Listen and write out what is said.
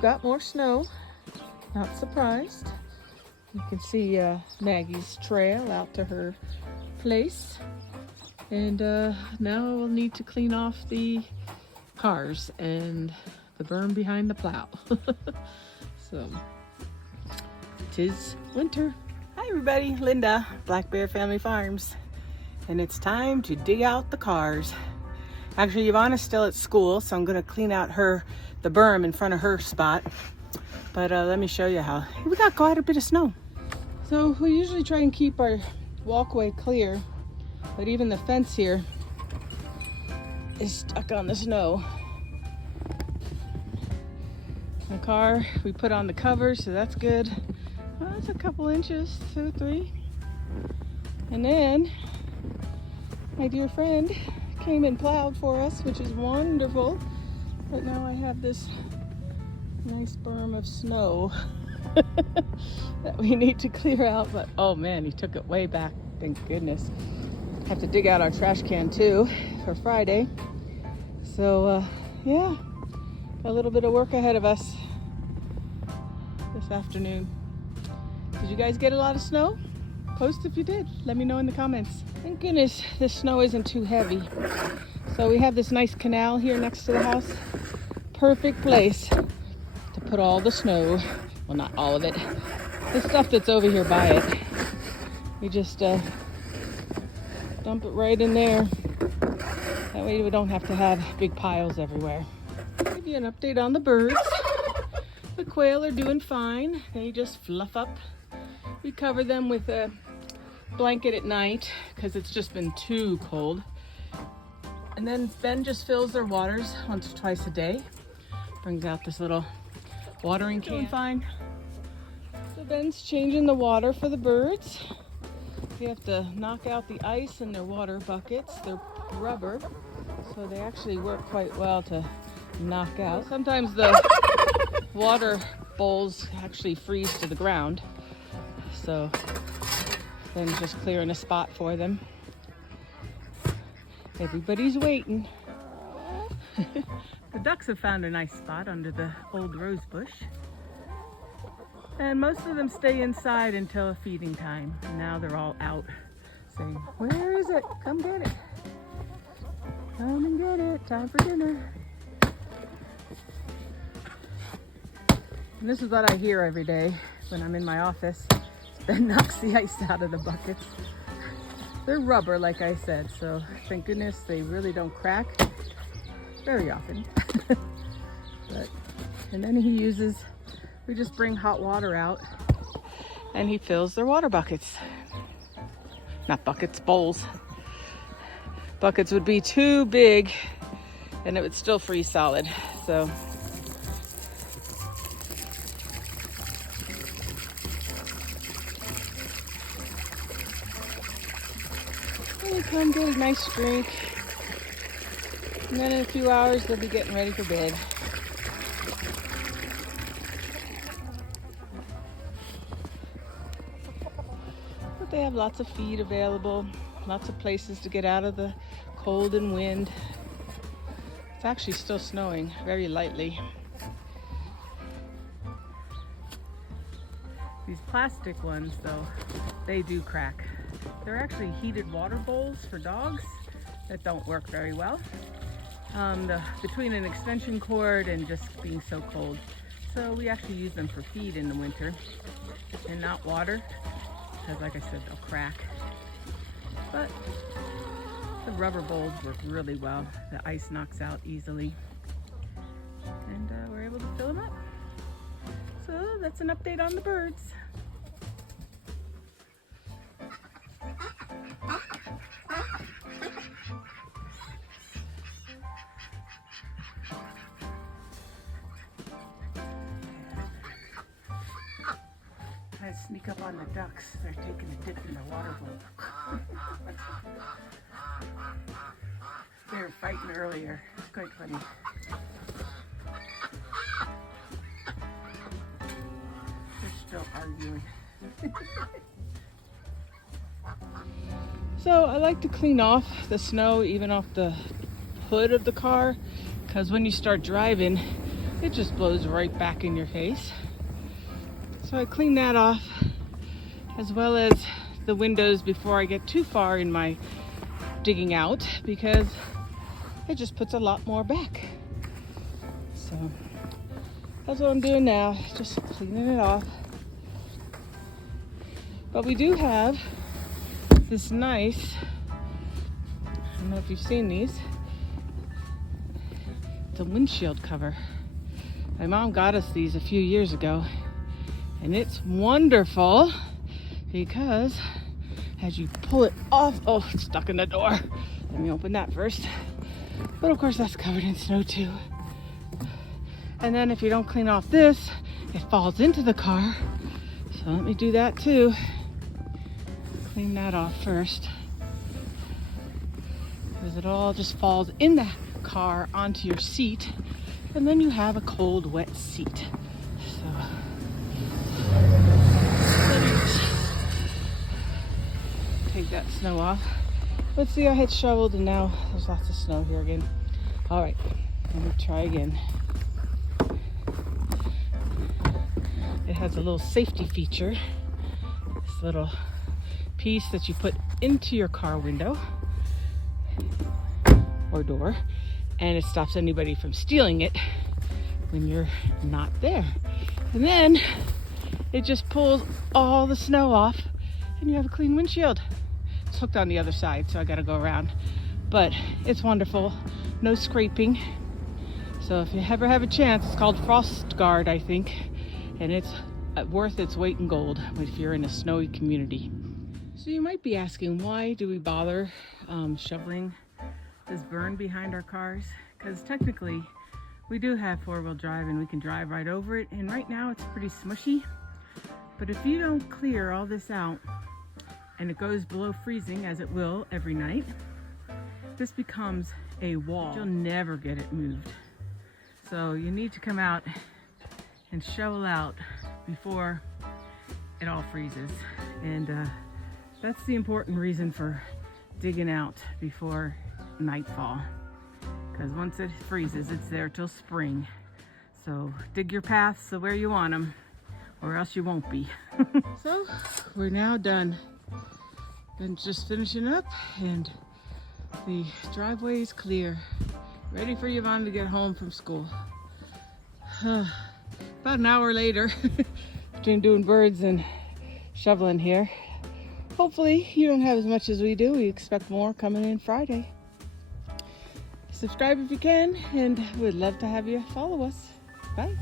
we've got more snow. Not surprised. You can see Maggie's trail out to her place. And now we'll need to clean off the cars and the berm behind the plow. So, it is winter. Hi everybody, Linda, Black Bear Family Farms. And it's time to dig out the cars. Actually, Yvonne's still at school, so I'm gonna clean out the berm in front of her spot. But let me show you how. We got quite a bit of snow. So we usually try and keep our walkway clear, but even the fence here is stuck on the snow. The car, we put on the cover, so that's good. Well, that's a couple inches, 2, 3. And then my dear friend came and plowed for us, which is wonderful. But now I have this nice berm of snow that we need to clear out. But oh man, he took it way back, thank goodness. Have to dig out our trash can too for Friday. So yeah, got a little bit of work ahead of us this afternoon. Did you guys get a lot of snow? Post if you did. Let me know in the comments. Thank goodness this snow isn't too heavy. So we have this nice canal here next to the house. Perfect place to put all the snow. Well, not all of it. The stuff that's over here by it. We just dump it right in there. That way we don't have to have big piles everywhere. I'll give you an update on the birds. The quail are doing fine. They just fluff up. We cover them with a blanket at night because it's just been too cold. And then Ben just fills their waters once or twice a day. Brings out this little watering can. Doing fine. So Ben's changing the water for the birds. We have to knock out the ice in their water buckets. They're rubber, so they actually work quite well to knock out. Sometimes the water bowls actually freeze to the ground, so Ben's just clearing a spot for them. Everybody's waiting. The ducks have found a nice spot under the old rose bush. And most of them stay inside until feeding time. And now they're all out saying, "Where is it? Come get it. Come and get it. Time for dinner." And this is what I hear every day when I'm in my office. Ben knocks the ice out of the buckets. They're rubber, like I said, so thank goodness they really don't crack very often. And then we just bring hot water out and he fills their water buckets. Not buckets, bowls. Buckets would be too big and it would still freeze solid, so. They come get a nice drink, and then in a few hours they'll be getting ready for bed. But they have lots of feed available, lots of places to get out of the cold and wind. It's actually still snowing very lightly. These plastic ones though, they do crack. They're actually heated water bowls for dogs that don't work very well. Between an extension cord and just being so cold. So we actually use them for feed in the winter and not water, because like I said, they'll crack. But the rubber bowls work really well. The ice knocks out easily. And we're able to fill them up. So that's an update on the birds. I sneak up on the ducks. They're taking a dip in the water bowl. They were fighting earlier. It's quite funny. They're still arguing. So I like to clean off the snow, even off the hood of the car, because when you start driving, it just blows right back in your face. So I clean that off, as well as the windows before I get too far in my digging out, because it just puts a lot more back. So that's what I'm doing now, just cleaning it off. But we do have this nice, I don't know if you've seen these, it's a windshield cover. My mom got us these a few years ago, and it's wonderful because as you pull it off, oh, it's stuck in the door. Let me open that first. But of course that's covered in snow too. And then if you don't clean off this, it falls into the car. So let me do that too. Clean that off first, because it all just falls in the car onto your seat, and then you have a cold, wet seat. So let me just take that snow off. Let's see, I had shoveled and now there's lots of snow here again. All right, let me try again. It has a little safety feature, this little piece that you put into your car window or door, and it stops anybody from stealing it when you're not there. And then it just pulls all the snow off and you have a clean windshield. It's hooked on the other side, so I gotta go around, but it's wonderful. No scraping. So if you ever have a chance, it's called Frost Guard, I think, and it's worth its weight in gold if you're in a snowy community. So you might be asking, why do we bother shoveling this burn behind our cars? Because technically we do have four-wheel drive and we can drive right over it, and right now it's pretty smushy. But if you don't clear all this out and it goes below freezing, as it will every night, this becomes a wall. You'll never get it moved. So you need to come out and shovel out before it all freezes. And that's the important reason for digging out before nightfall, because once it freezes, it's there till spring. So dig your paths so where you want them, or else you won't be. So we're now done. Been just finishing up, and the driveway is clear, ready for Yvonne to get home from school. About an hour later, between doing birds and shoveling here. Hopefully you don't have as much as we do. We expect more coming in Friday. Subscribe if you can, and we'd love to have you follow us. Bye.